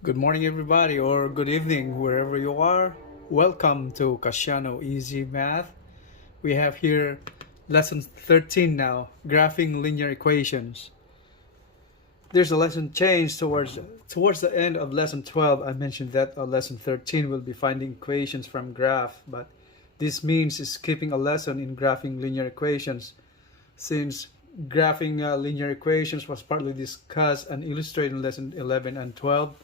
Good morning, everybody, or good evening, wherever you are. Welcome to Kasyanno EZMath. We have here lesson 13 now, graphing linear equations. There's a lesson change towards the end of lesson 12. I mentioned that lesson 13 will be finding equations from graph, but this means skipping a lesson in graphing linear equations, since graphing linear equations was partly discussed and illustrated in lesson 11 and 12.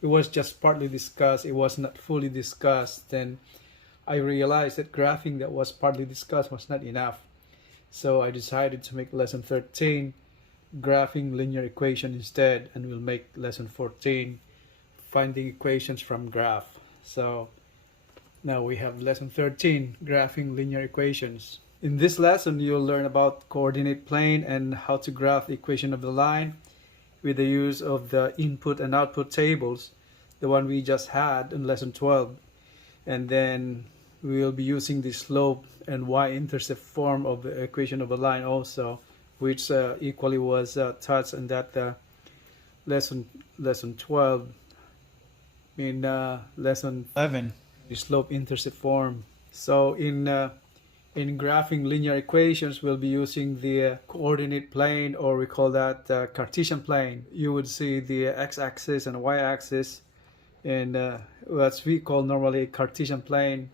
It was just partly discussed, it was not fully discussed. Then I realized that graphing that was partly discussed was not enough. So I decided to make lesson 13 graphing linear equation instead, and we'll make lesson 14 finding equations from graph. So now we have lesson 13 graphing linear equations. In this lesson, you'll learn about coordinate plane and how to graph the equation of the line with the use of the input and output tables, the one we just had in lesson 12. And then we will be using the slope and y-intercept form of the equation of a line also, which equally was touched in that lesson 12 in lesson 11, the slope-intercept form. So in graphing linear equations, we'll be using the coordinate plane, or we call that Cartesian plane. You would see the x-axis and y-axis, and what we call normally Cartesian plane,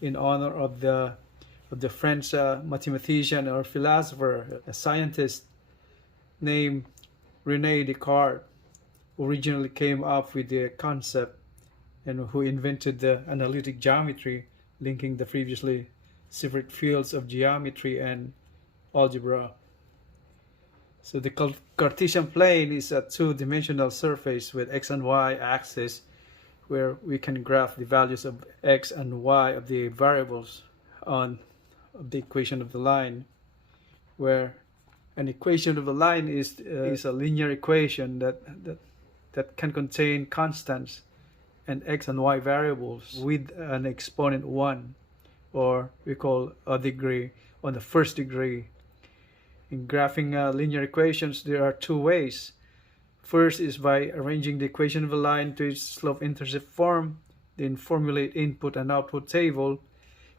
in honor of the French mathematician or philosopher, a scientist named René Descartes, who originally came up with the concept and who invented the analytic geometry, linking the previously separate fields of geometry and algebra. So the Cartesian plane is a two-dimensional surface with x and y axis, where we can graph the values of x and y of the variables on the equation of the line, where an equation of a line is a linear equation that can contain constants and x and y variables with an exponent 1, or we call a degree on the first degree. In graphing linear equations, there are two ways. First is by arranging the equation of a line to its slope-intercept form, then formulate input and output table,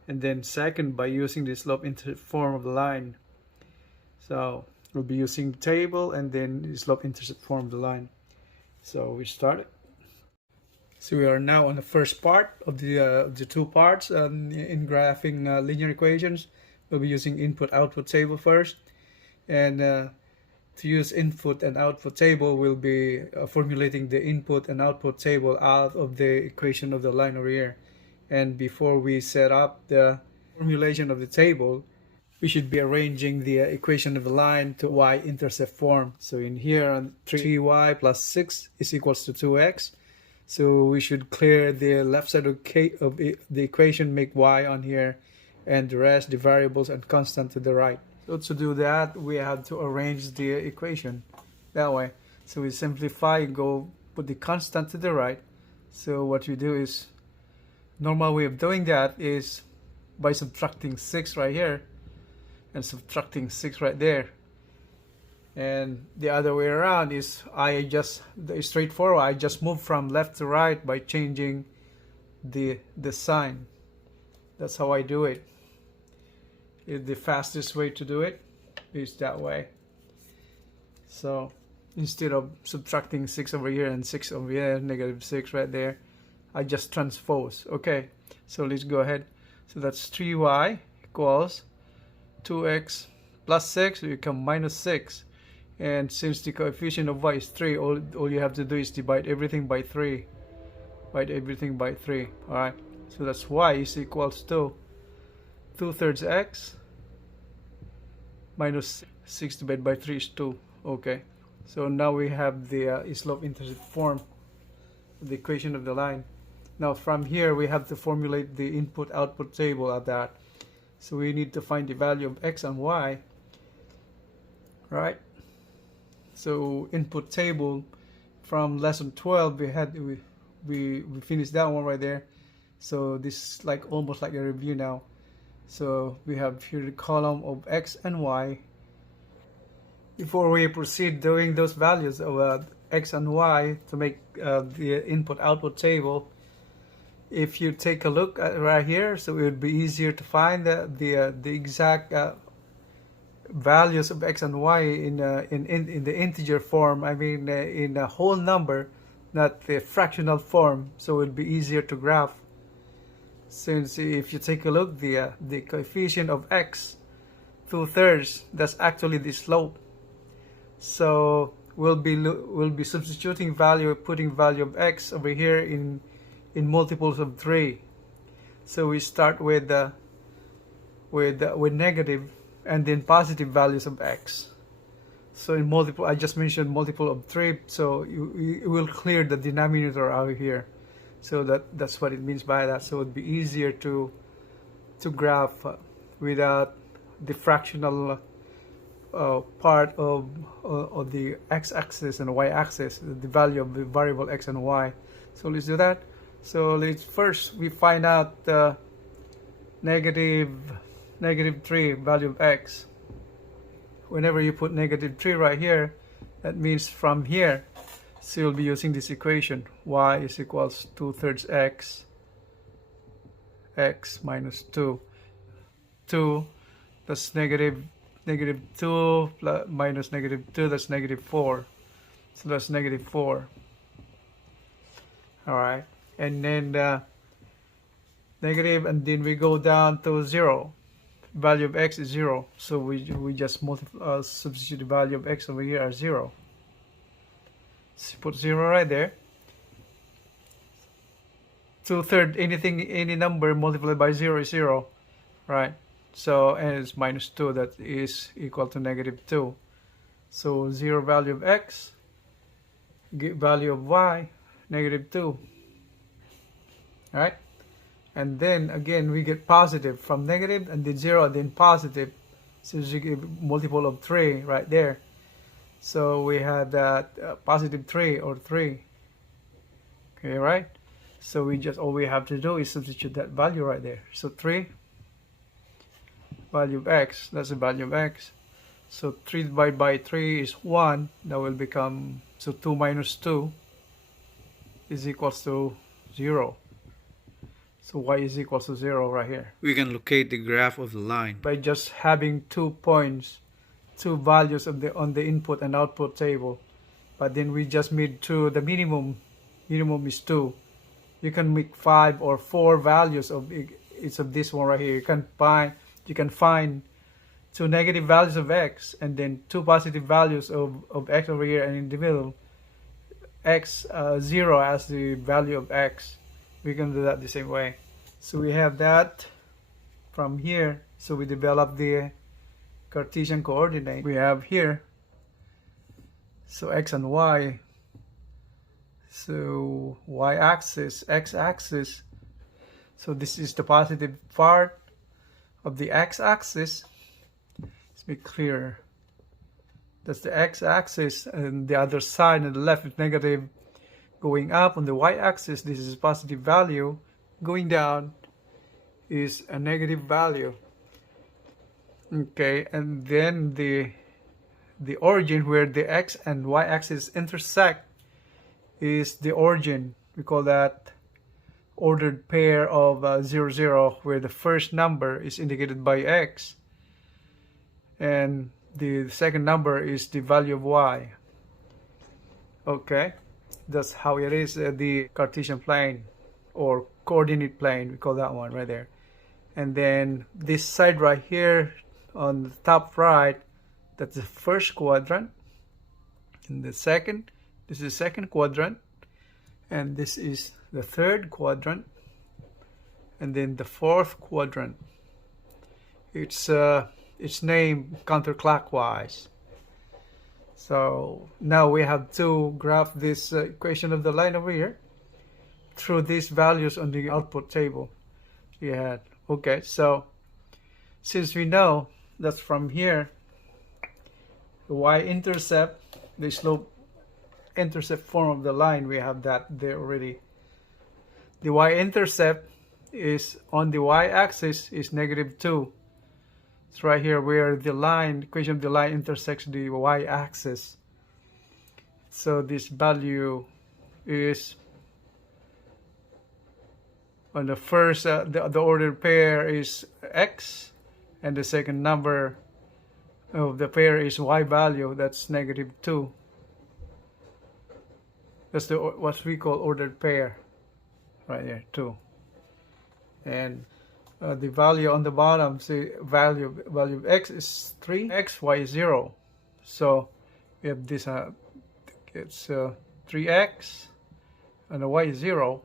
and then second by using the slope-intercept form of the line. So we'll be using the table and then the slope-intercept form of the line. So we started. So we are now on the first part of the two parts in graphing linear equations. We'll be using input-output table first, and to use input and output table, we'll be formulating the input and output table out of the equation of the line over here. And before we set up the formulation of the table, we should be arranging the equation of the line to y-intercept form. So in here, 3y plus 6 is equals to 2x. So we should clear the left side of the equation, make y on here, and the rest, the variables and constant, to the right. So to do that, we have to arrange the equation that way. So we simplify, go put the constant to the right. So what we do is, normal way of doing that is by subtracting 6 right here and subtracting 6 right there. And the other way around is straightforward. I just move from left to right by changing the sign. That's how I do it. The fastest way to do it is that way. So instead of subtracting 6 over here and 6 over here, negative 6 right there, I just transpose. Okay, so let's go ahead. So that's 3y equals 2x plus 6 will become minus 6. And since the coefficient of y is 3, all you have to do is divide everything by 3. Divide everything by 3. Alright, so that's y is equals to 2/3 x minus 6 divided by 3 is 2. Okay, so now we have the slope-intercept form of the equation of the line. Now from here, we have to formulate the input-output table of that. So we need to find the value of x and y. Right? So input table from lesson 12, we finished that one right there. So this is like almost like a review now. So we have here the column of x and y. Before we proceed doing those values of x and y to make the input-output table. If you take a look at right here, so it would be easier to find the exact values of x and y in the integer form. I mean, in a whole number, not the fractional form. So it would be easier to graph. Since if you take a look, the coefficient of x, 2/3, that's actually the slope. So we'll be substituting value, putting value of x over here in multiples of 3. So we start with negative and then positive values of x. So in multiple, I just mentioned multiple of 3, so you will clear the denominator out here. So that's what it means by that. So it would be easier to graph without the fractional part of the x-axis and y-axis, the value of the variable x and y. So let's do that. So let's first we find out the negative 3 value of x. Whenever you put negative 3 right here, that means from here, so you'll be using this equation. Y is equals 2/3 x minus 2. 2, that's negative 2 plus minus negative 2, that's negative 4. So that's negative 4. Alright. And then negative, and then we go down to 0. Value of x is 0. So we just substitute the value of x over here as 0. So put 0 right there. 2/3, any number multiplied by 0 is 0. Right. So, and it's minus 2, that is equal to negative 2. So 0 value of x, value of y, negative 2. Alright? And then again we get positive from negative, and then 0, and then positive. So you get multiple of 3 right there. So we had that positive 3 or 3. Okay, right? So we just, all we have to do is substitute that value right there. So 3 value of x, that's the value of x. So 3 divided by 3 is 1. That will become, so 2 minus 2 is equals to 0. So y is equals to 0 right here. We can locate the graph of the line by just having 2 points, 2 values of on the input and output table. But then we just made 2, the minimum is 2. You can make 5 or 4 values of it's of this one right here. You can find 2 negative values of x, and then 2 positive values of x over here, and in the middle x 0 as the value of x. We can do that the same way. So we have that from here. So we develop the Cartesian coordinate we have here. So x and y. So y-axis, x-axis. So this is the positive part of the x-axis. Let's be clear. That's the x-axis, and the other side on the left is negative. Going up on the y-axis, this is positive value. Going down is a negative value. Okay, and then the origin where the x and y-axis intersect is the origin. We call that ordered pair of 0, 0, where the first number is indicated by x and the second number is the value of y. Okay, that's how it is, the Cartesian plane or coordinate plane, we call that one right there. And then this side right here on the top right, that's the first quadrant, and the second, this is the second quadrant, and this is the third quadrant, and then the fourth quadrant. It's named counterclockwise. So now we have to graph this equation of the line over here through these values on the output table. Yeah. Okay, so since we know that's from here, the y-intercept, the slope-intercept form of the line, we have that there already. The y-intercept is on the y-axis is -2. It's right here where the line, equation of the line intersects the y-axis. So this value is on the first, the ordered pair is x, and the second number of the pair is y value, that's -2. That's the what we call ordered pair right there, 2. And the value on the bottom, say value of x is 3, x, y is 0. So we have this, it's 3x, and the y is 0.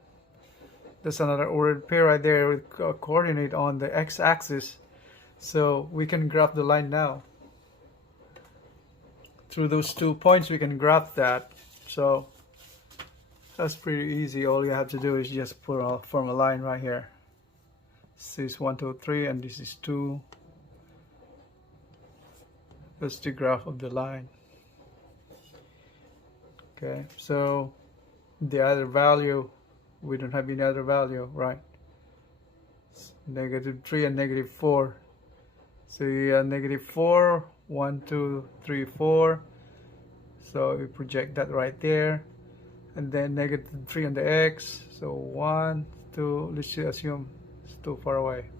That's another ordered pair right there with coordinate on the x-axis. So we can graph the line now. Through those 2 points we can graph that. So that's pretty easy. All you have to do is just form a line right here. This is 1, 2, 3, and this is 2. That's the graph of the line. Okay, so the other value, we don't have any other value, right? It's -3 and -4. So you have -4, 1, 2, 3, 4. So we project that right there. And then -3 on the x. So 1, 2, let's just assume it's too far away.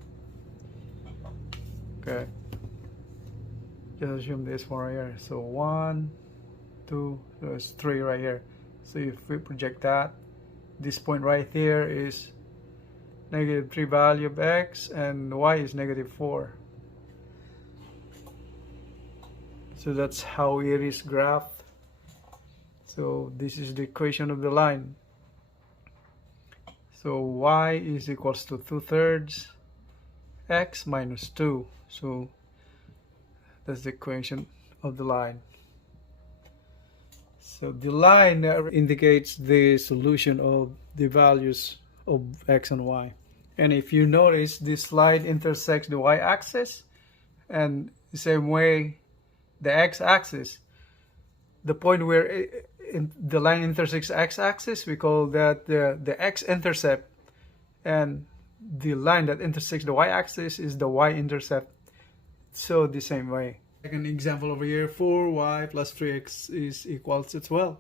Okay. Just assume this one right here. So 1, 2, so it's 3 right here. So if we project that, this point right here is -3 value of x, and y is -4. So that's how it is graphed. So this is the equation of the line. So y is equals to 2/3 x minus 2. So that's the equation of the line. So the line indicates the solution of the values of x and y. And if you notice, this line intersects the y-axis, and the same way the x-axis. The point where the line intersects x-axis, we call that the x-intercept, and the line that intersects the y-axis is the y-intercept. So the same way. Second example over here, 4y plus 3x is equals to 12.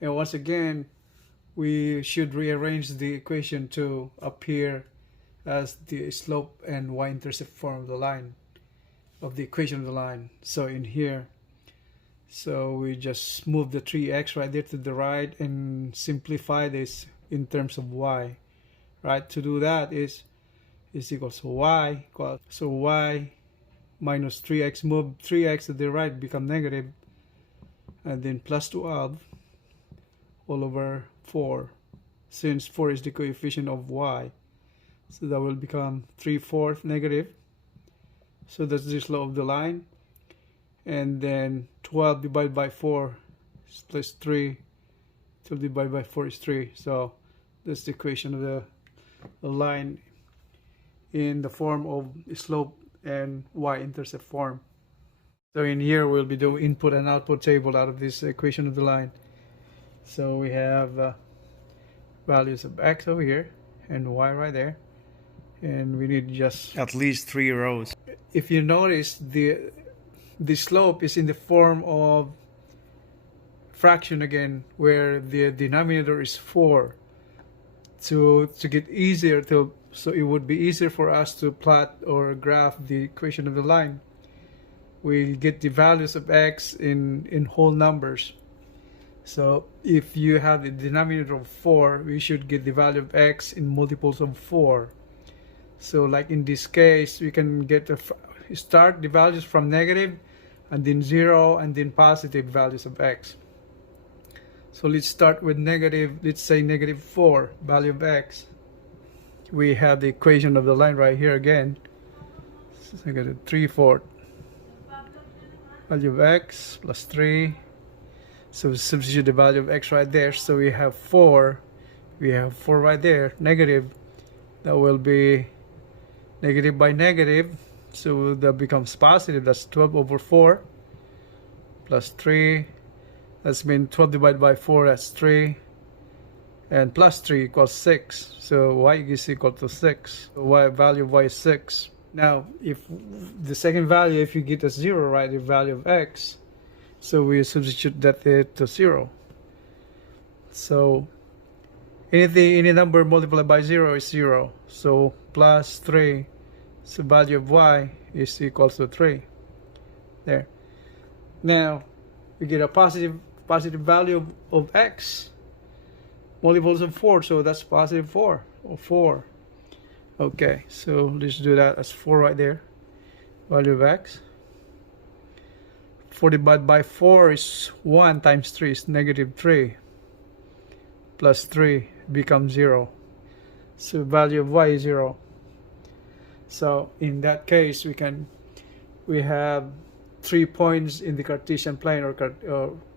And once again, we should rearrange the equation to appear as the slope and y-intercept form of the line, of the equation of the line. So in here, so we just move the 3x right there to the right and simplify this in terms of y. Right? To do that is equals to y. So y minus 3x, move 3x to the right, become negative, and then plus 12 all over 4, since 4 is the coefficient of y. So that will become 3/4 negative. So that's the slope of the line. And then 12 divided by 4 is 3. 12 divided by 4 is 3. So that's the equation of the line in the form of slope and y-intercept form. So in here we'll be doing input and output table out of this equation of the line. So we have values of x over here and y right there, and we need just at least 3 rows. If you notice, the slope is in the form of fraction again, where the denominator is 4. To get easier so it would be easier for us to plot or graph the equation of the line, we get the values of x in whole numbers. So if you have the denominator of 4, we should get the value of x in multiples of 4. So like in this case, we can get start the values from negative, and then 0, and then positive values of x. So let's start with negative, let's say -4 value of x. We have the equation of the line right here again. So I got a 3/4 value of x plus 3. So substitute the value of x right there. So we have 4. We have 4 right there, negative. That will be negative by negative. So that becomes positive. That's 12 over 4 plus 3. That's been 12 divided by 4, that's 3. And plus 3 equals 6. So y is equal to 6. So value of y is 6. Now, if the second value, if you get a 0, right, the value of x, So we substitute that to 0. So any number multiplied by 0 is 0. So plus 3. So value of y is equals to 3. There. Now we get a positive value of x. Multiples of 4, so that's positive 4 or 4. Okay, so let's do that as 4 right there. Value of x. 4 divided by 4 is 1 times 3 is negative 3. Plus 3 becomes 0. So value of y is 0. So in that case, we have 3 points in the Cartesian plane or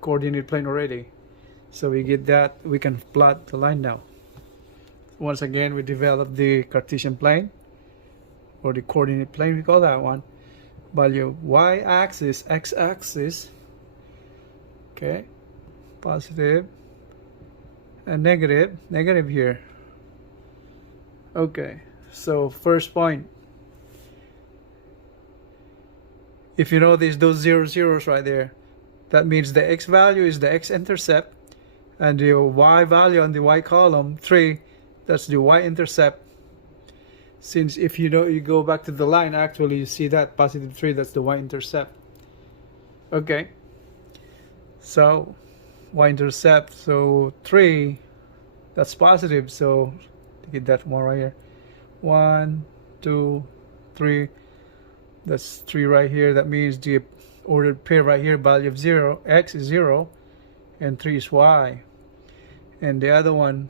coordinate plane already. So we get that. We can plot the line now. Once again, we develop the Cartesian plane or the coordinate plane, we call that one. Value of y-axis, x-axis, okay, positive and negative here. Okay, so first point, if you notice those 0 zeros right there, that means the x value is the x-intercept, and the y value on the y column 3, that's the y-intercept. Since if you go back to the line, actually you see that positive 3, that's the y-intercept. Okay, so y-intercept, so 3, that's positive, so get that one right here. 1, 2, 3, that's 3 right here. That means the ordered pair right here, value of 0, x is 0 and 3 is y. And the other one,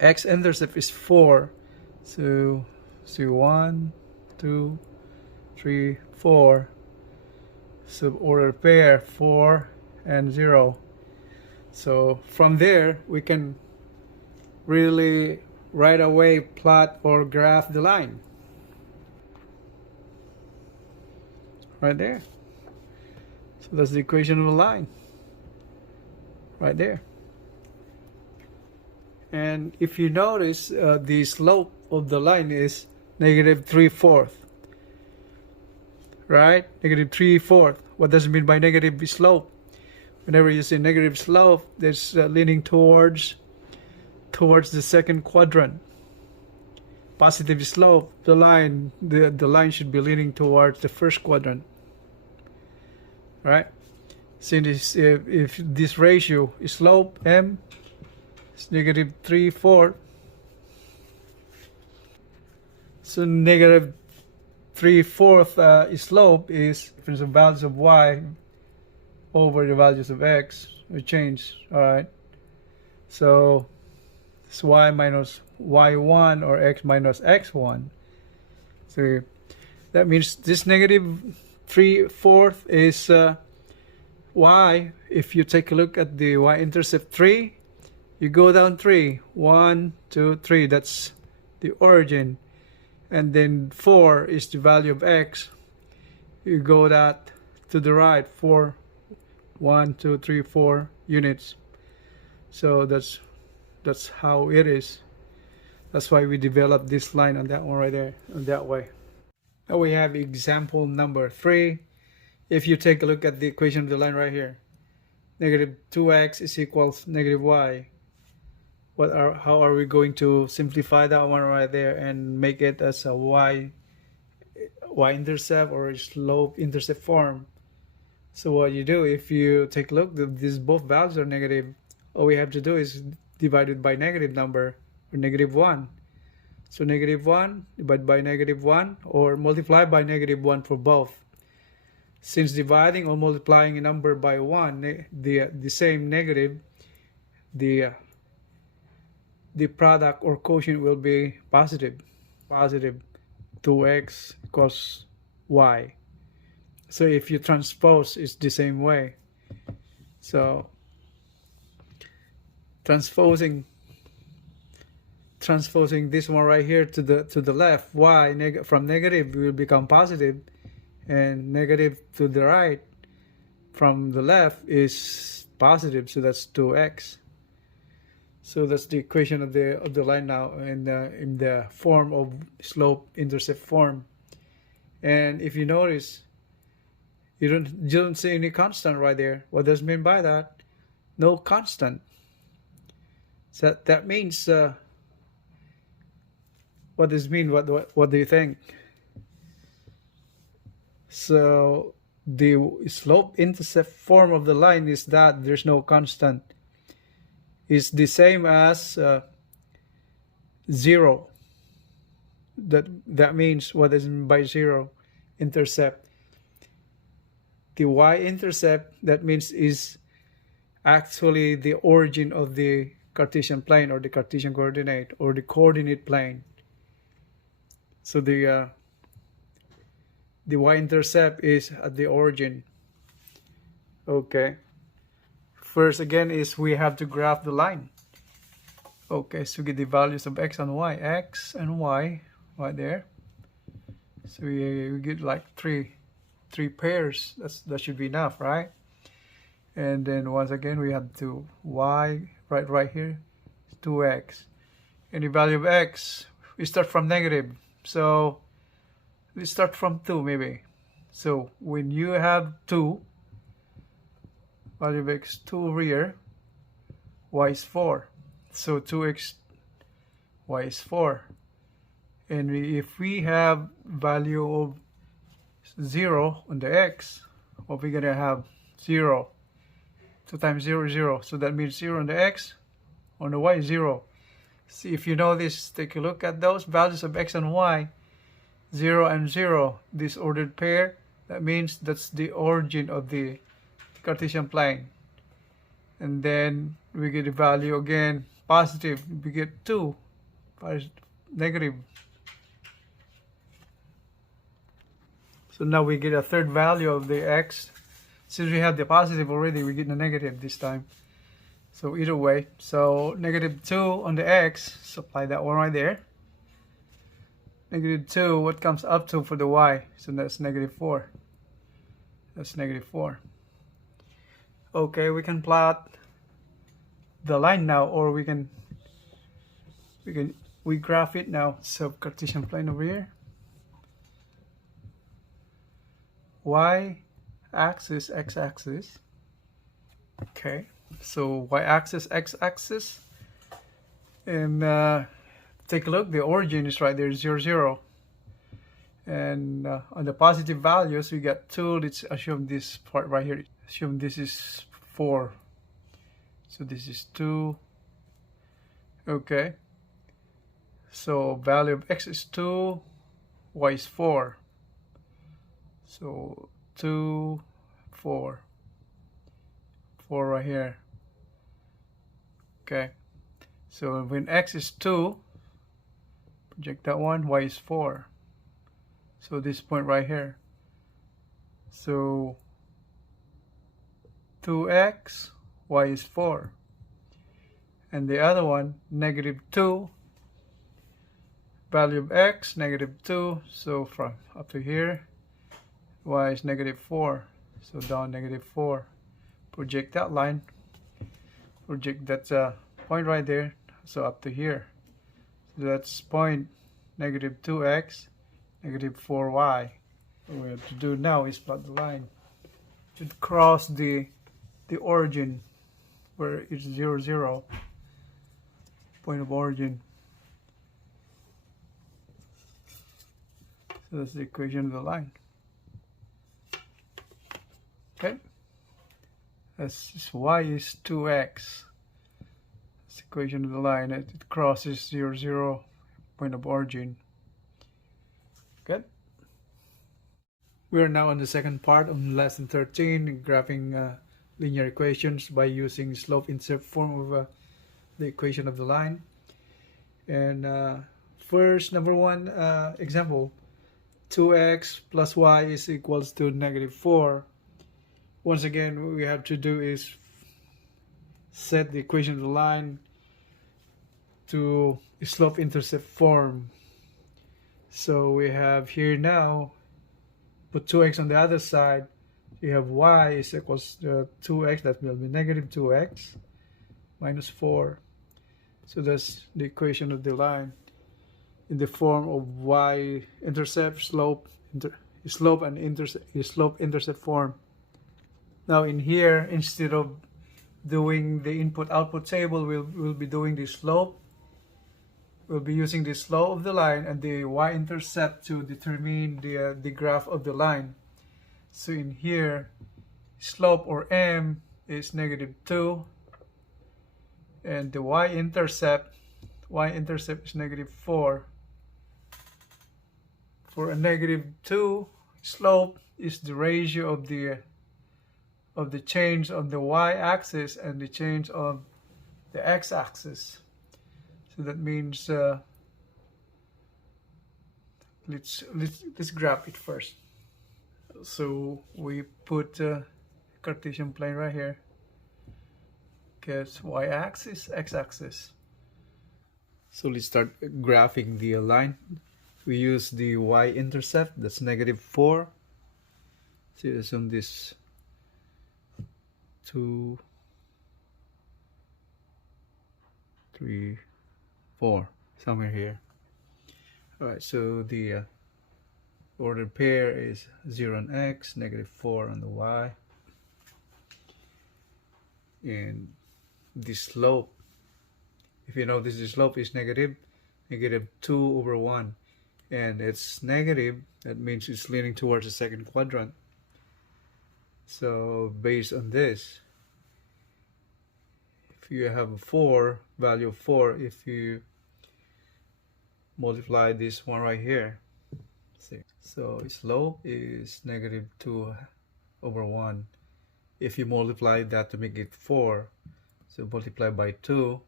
x-intercept is 4. So 1, 2, 3, 4. So ordered pair 4 and 0. So from there we can really right away plot or graph the line. Right there. So that's the equation of the line. Right there. And if you notice, the slope of the line is negative 3/4. Right? Negative 3/4. What does it mean by negative slope? Whenever you see negative slope, it's leaning towards the second quadrant. Positive slope, the line should be leaning towards the first quadrant. Right? Since if this ratio is slope m is negative 3/4, so negative 3/4 slope is difference of values of y over the values of x. We change. All right. So it's y minus y1 or x minus x1. So that means this negative 3/4 is y. If you take a look at the y-intercept 3, you go down 3. 1, 2, 3. That's the origin. And then 4 is the value of x. You go that to the right, 4, 1, 2, 3, 4 units. So that's how it is. That's why we developed this line on that one right there, on that way. Now we have example number 3. If you take a look at the equation of the line right here, negative 2x is equals negative y. How are we going to simplify that one right there and make it as a y-intercept or slope-intercept form? So what you do, if you take a look, these both values are negative. All we have to do is divide it by negative number, or negative 1. So negative 1 divided by negative 1, or multiply by negative 1 for both. Since dividing or multiplying a number by 1, the same negative, the product or quotient will be positive. Positive 2x equals y. So if you transpose, it's the same way. So transposing this one right here to the left, y from negative will become positive, and negative to the right from the left is positive. So that's 2x. So that's the equation of the line now in the form of slope-intercept form. And if you notice, You don't see any constant right there. What does it mean by that? No constant. So that means what does it mean? What do you think? So the slope-intercept form of the line is that there's no constant. It's the same as 0. That means what is meant by 0 intercept. The y-intercept, that means is actually the origin of the Cartesian plane or the Cartesian coordinate or the coordinate plane. So the y-intercept is at the origin. Okay. First again is we have to graph the line. Okay, so we get the values of x and y right there. So we get like three pairs. That should be enough, right? And then once again we have to y right here, 2x. And the value of x, we start from negative. So we start from 2 maybe. So when you have 2, value of x 2 rear, y is 4. So 2x, y is 4. And if we have value of 0 on the x, what we're gonna have 0. 2 times 0 is 0. So that means 0 on the x, on the y 0. See, if you know this, take a look at those values of x and y. 0 and 0, this ordered pair, that means that's the origin of the Cartesian plane. And then we get the value again positive, we get 2, negative. So now we get a third value of the x. Since we have the positive already, we get the negative this time. So either way, so negative 2 on the x, supply that one right there. Negative 2, what comes up to for the y? So that's negative 4. That's negative 4. Okay, we can plot the line now, or we graph it now. So Cartesian plane over here. Y-axis, x-axis. Okay, so y-axis, x-axis. And take a look, the origin is right there, 0, 0. And on the positive values, we got 2. Let's assume this part right here. Assume this is 4. So this is 2. Okay. So value of x is 2, y is 4. So 2, 4. 4 right here. Okay. So when x is 2, project that one, y is 4. So this point right here. So 2x, y is 4. And the other one, negative 2, value of x, negative 2. So from up to here, y is negative 4. So down negative 4. Project that line. Project that point right there. So up to here. So that's point negative 2x, negative 4y. What we have to do now is plot the line. Should cross the origin where it's 0, 0. Point of origin. So that's the equation of the line. Okay. That's y is 2x. That's the equation of the line. It crosses 0, 0, point of origin. Good. We are now on the second part on lesson 13, graphing linear equations by using slope-intercept form of the equation of the line. And first, number one example, 2x plus y is equals to negative 4. Once again, what we have to do is set the equation of the line to slope-intercept form. So we have here now, put 2x on the other side, you have y is equals to 2x, that will be negative 2x minus 4. So that's the equation of the line in the form of y-intercept slope slope and slope-intercept form. Now in here, instead of doing the input-output table, we'll be doing the slope. We'll be using the slope of the line and the y-intercept to determine the graph of the line. So in here, slope or m is -2, and the y-intercept is -4. For a -2, slope is the ratio of the change on the y-axis and the change of the x-axis. So that means let's graph it first. So we put Cartesian plane right here. Gets y-axis, x-axis. So let's start graphing the line. We use the y-intercept, that's -4. So assume this 2, 3, 4, somewhere here. Alright, so the ordered pair is 0 on x, -4 on the y. And the slope, if you know this, the slope is -2/1. And it's negative, that means it's leaning towards the second quadrant. So based on this, if you have a 4, value of 4, if you multiply this one right here, see, so slope is -2/1. If you multiply that to make it 4, so multiply by 2,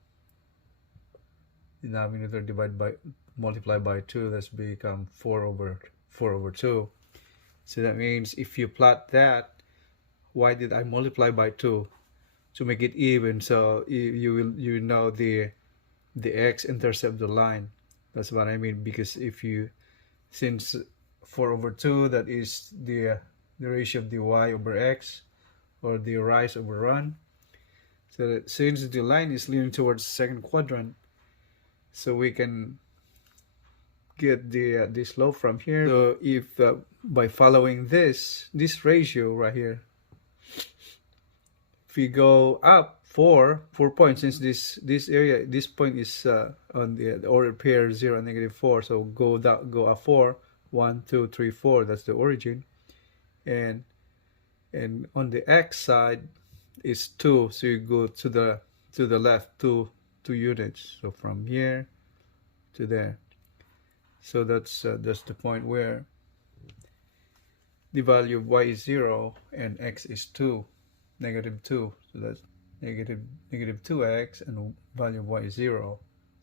denominator multiply by 2, that's become 4/2. So that means if you plot that, why did I multiply by 2? To make it even, so you know the x-intercept the line. That's what I mean, because if you, since 4/2, that is the ratio of the y/x, or the rise over run. So that since the line is leaning towards the second quadrant, so we can get the slope from here. So if by following this ratio right here, if we go up 4 points, since this area, this point is on the ordered pair 0 and -4, so go up 4, 1, 2, 3, 4, that's the origin, and on the x side is 2, so you go to the left 2 units, so from here to there. So that's the point where the value of y is 0 and x is 2, -2. So that's -2x, and value of y is 0.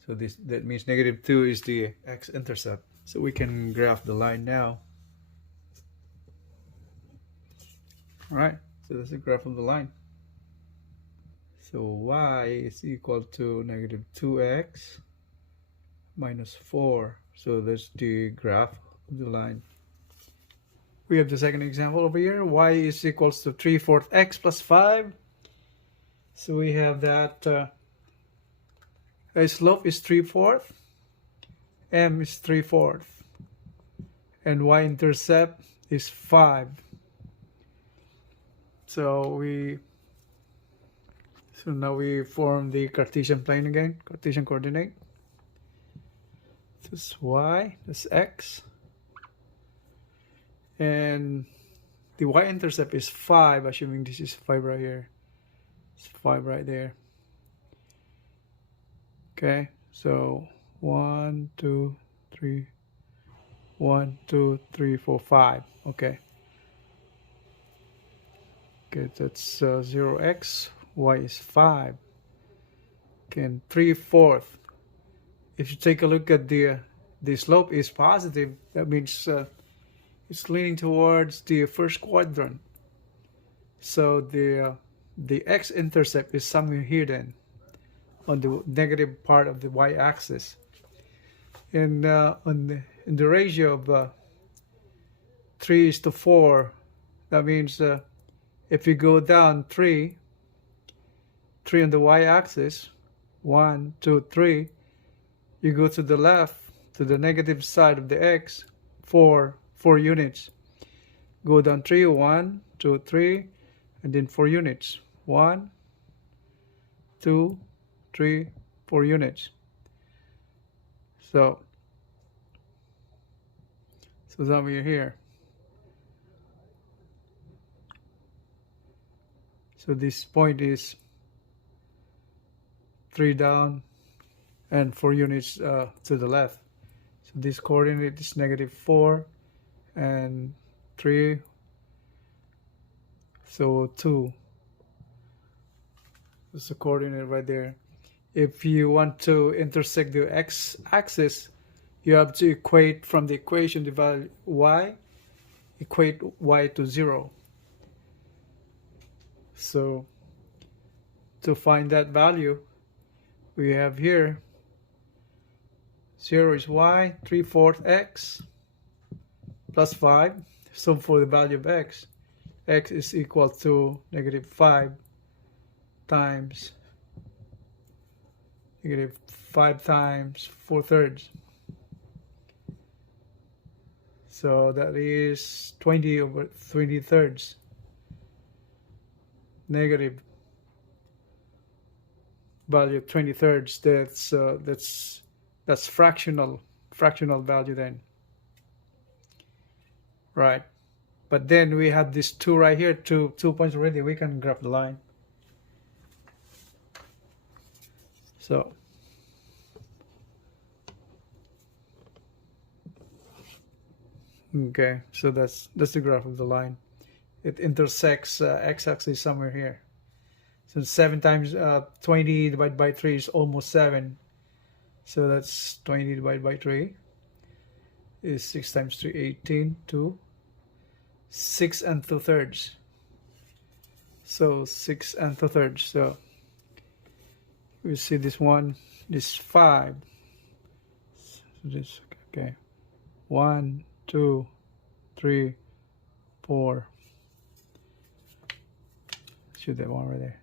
So that means -2 is the x-intercept. So we can graph the line now. Alright, so that's the graph of the line. So y is equal to -2x minus 4. So that's the graph of the line. We have the second example over here. Y is equals to 3/4 x plus 5. So we have that slope is 3/4, m is 3/4, and y-intercept is 5. So now we form the Cartesian plane again, Cartesian coordinate. This is y, this is x, and the y-intercept is 5, assuming this is 5 right here. It's 5 right there. Okay, so 1, 2, 3, 1, 2, 3, 4, 5. Okay. Okay, that's 0x, y is 5. Okay, and 3/4. If you take a look at the slope is positive, that means it's leaning towards the first quadrant. So the x-intercept is somewhere here then, on the negative part of the y-axis. And in the ratio of 3:4, that means if you go down 3 on the y-axis, 1, 2, 3, you go to the left, to the negative side of the x, 4 units. go down 3, 1, 2, 3, and then 4 units. 1, 2, 3, 4 units. So somewhere here. So this point is 3 down and 4 units to the left. So this coordinate is -4 and 3. So 2. That's the coordinate right there. If you want to intersect the x-axis, you have to equate from the equation the value y, equate y to 0. So to find that value, we have here 0 is y, 3/4 x plus 5. So for the value of x is equal to -5 times 4/3. So that is 20/23. Negative value of 20/3. That's fractional value then, right? But then we have this 2 right here, 2 points already. We can graph the line. So okay, so that's the graph of the line. It intersects x-axis somewhere here. So 7 times 20 divided by 3 is almost 7. So that's 20 divided by 3 is 6 times 3, 18, 2, 6 2/3. So 6 2/3. So we see this one, this 5. So this, okay. 1, 2, 3, 4. Shoot that one right there.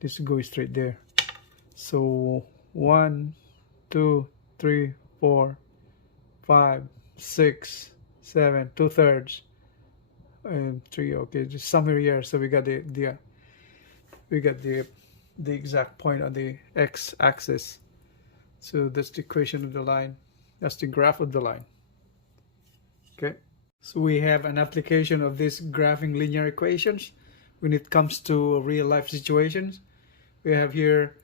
This goes straight there. So 1, 2, 3, 4, 5, 6, 7, 2/3, and 3. Okay, just somewhere here. So we got the exact point on the x-axis. So that's the equation of the line. That's the graph of the line. Okay. So we have an application of this graphing linear equations when it comes to real life situations. We have here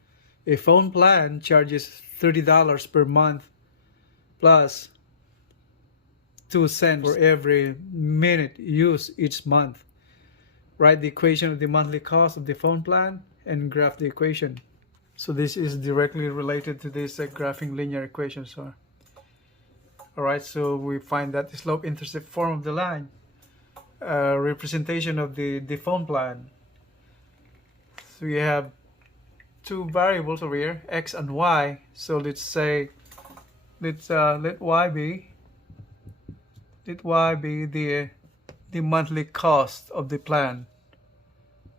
a phone plan charges $30 per month plus 2 cents for every minute used each month. Write the equation of the monthly cost of the phone plan and graph the equation. So this is directly related to this graphing linear equation. So alright, so we find that the slope-intercept form of the line, representation of the phone plan. So we have 2 variables over here, x and y. So let's say let y be the monthly cost of the plan.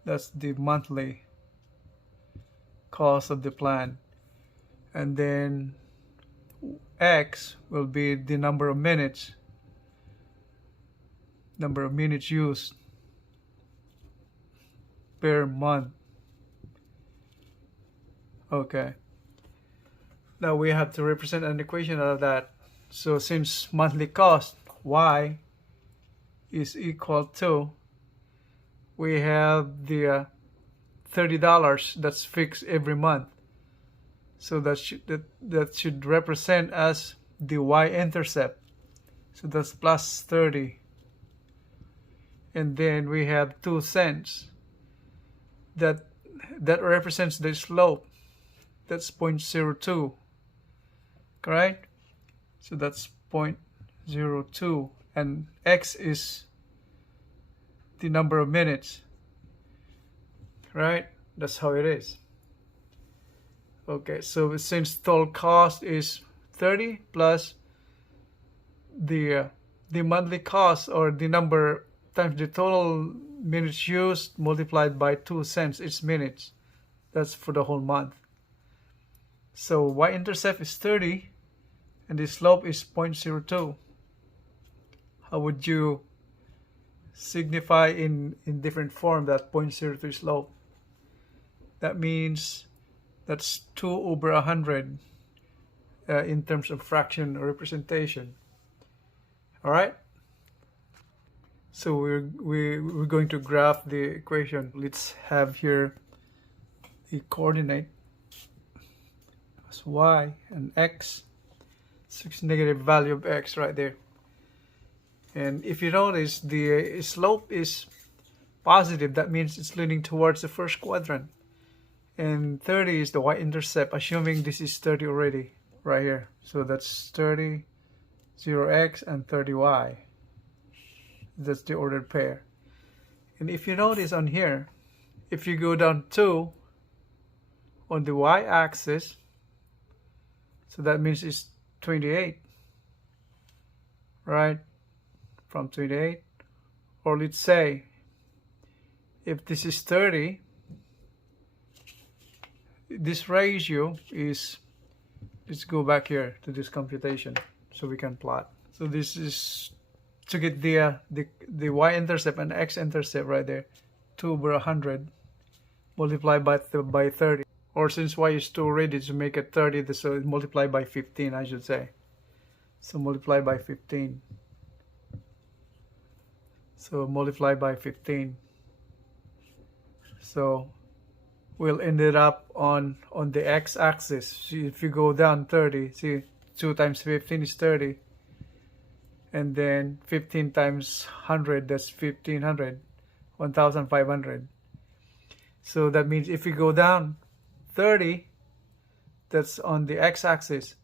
That's the monthly cost of the plan. And then x will be the number of minutes used per month. Okay, now we have to represent an equation out of that. So since monthly cost y is equal to, we have the $30 that's fixed every month. So that should represent as the y-intercept. So that's plus 30. And then we have 2 cents. That represents the slope. That's 0.02. Correct? So that's 0.02. And x is the number of minutes. Right? That's how it is. Okay, so since total cost is 30 plus the monthly cost, or the number times the total minutes used multiplied by 2 cents each minute, that's for the whole month. So y-intercept is 30 and the slope is 0.02. How would you signify in different form that 0.03 slope. That means that's 2 over 100 in terms of fraction or representation. All right. So we're going to graph the equation. Let's have here the coordinate as y and x. 6 negative value of x right there. And if you notice, the slope is positive. That means it's leaning towards the first quadrant. And 30 is the y-intercept, assuming this is 30 already right here. So that's 30, 0x, and 30y. That's the ordered pair. And if you notice on here, if you go down 2 on the y-axis, so that means it's 28, right? From 28. Or let's say, if this is 30, this ratio is, let's go back here to this computation so we can plot. So this is to get the y-intercept and x-intercept right there, 2 over 100 multiplied by 30. Or since y is 2 already, to make it 30, so multiply by 15, I should say. So multiply by 15. So multiply by 15. So we'll end it up on the x-axis. See, if you go down 30, see, 2 times 15 is 30. And then 15 times 100, that's 1500, 1500. So that means if we go down 30, that's on the x-axis.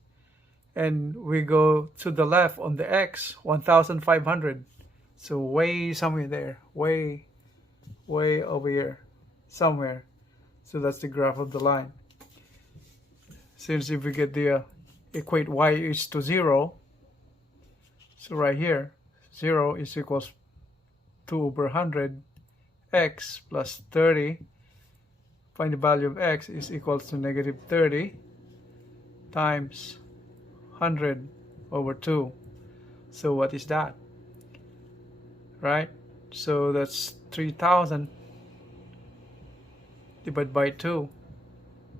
And we go to the left on the x, 1500. So way somewhere there, way over here, somewhere. So that's the graph of the line. Since if we get the equate y is to 0, so right here, 0 is equals 2 over 100, x plus 30. Find the value of x is equals to negative 30 times 100 over 2. So what is that? Right? So that's 3000 divided by 2.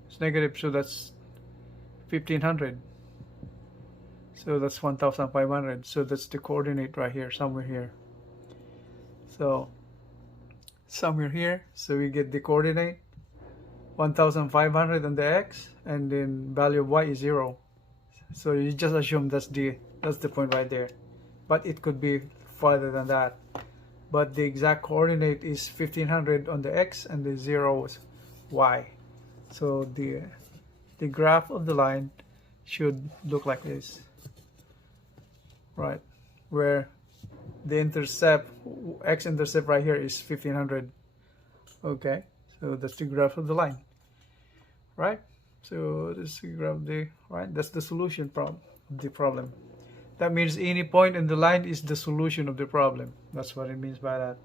It's negative, so that's 1500. So that's 1500. So that's the coordinate right here, somewhere here. So somewhere here. So we get the coordinate 1500 on the x, and then value of y is 0. So you just assume that's the point right there. But it could be farther than that. But the exact coordinate is 1500 on the x, and the 0 is y. So the graph of the line should look like this, right? Where the intercept, x-intercept right here is 1500. Okay, so that's the graph of the line, right? So this is the graph of the, right? That's the solution of the problem. That means any point in the line is the solution of the problem. That's what it means by that.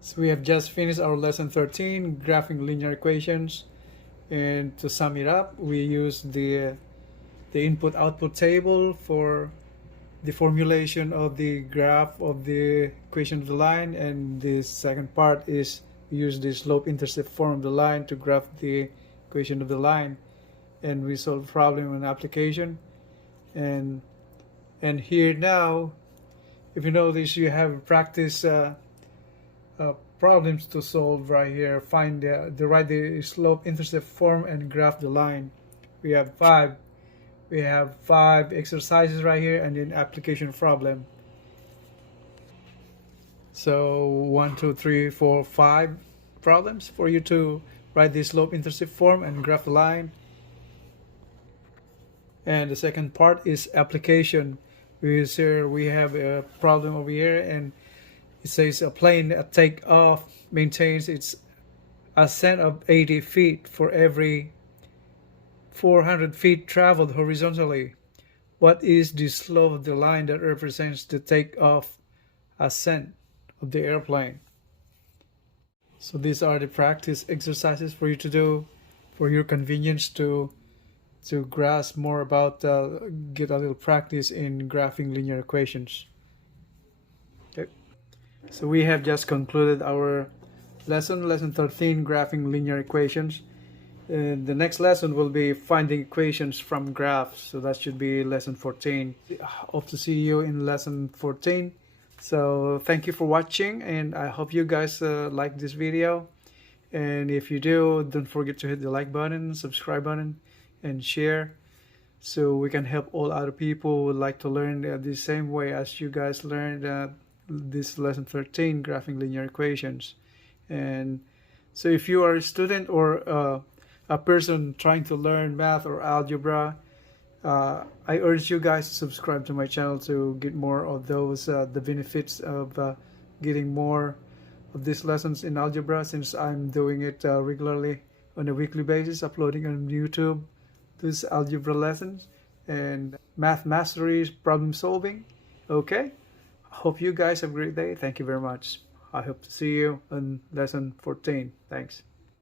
So we have just finished our lesson 13, graphing linear equations. And to sum it up, we use the input-output table for the formulation of the graph of the equation of the line. And the second part is we use the slope-intercept form of the line to graph the equation of the line. And we solve the problem in application. And here now, if you notice, you have practice problems to solve right here. Find the slope-intercept form and graph the line. We have five exercises right here, and then application problem. So 1, 2, 3, 4, 5 problems for you to write the slope-intercept form and graph the line. And the second part is application. We have a problem over here, and it says a plane at takeoff maintains its ascent of 80 feet for every 400 feet traveled horizontally. What is the slope of the line that represents the takeoff ascent of the airplane? So these are the practice exercises for you to do for your convenience to grasp more about, get a little practice in graphing linear equations. Okay. So we have just concluded our lesson 13, graphing linear equations. The next lesson will be finding equations from graphs. So that should be lesson 14. Hope to see you in lesson 14. So thank you for watching, and I hope you guys like this video. And if you do, don't forget to hit the like button, subscribe button, and share, so we can help all other people who would like to learn the same way as you guys learned this lesson 13, graphing linear equations. And so if you are a student or a person trying to learn math or algebra, I urge you guys to subscribe to my channel to get more of those the benefits of getting more of these lessons in algebra, since I'm doing it regularly on a weekly basis, uploading on YouTube these algebra lessons and math mastery, problem solving. Okay, hope you guys have a great day. Thank you very much. I hope to see you on lesson 14. Thanks.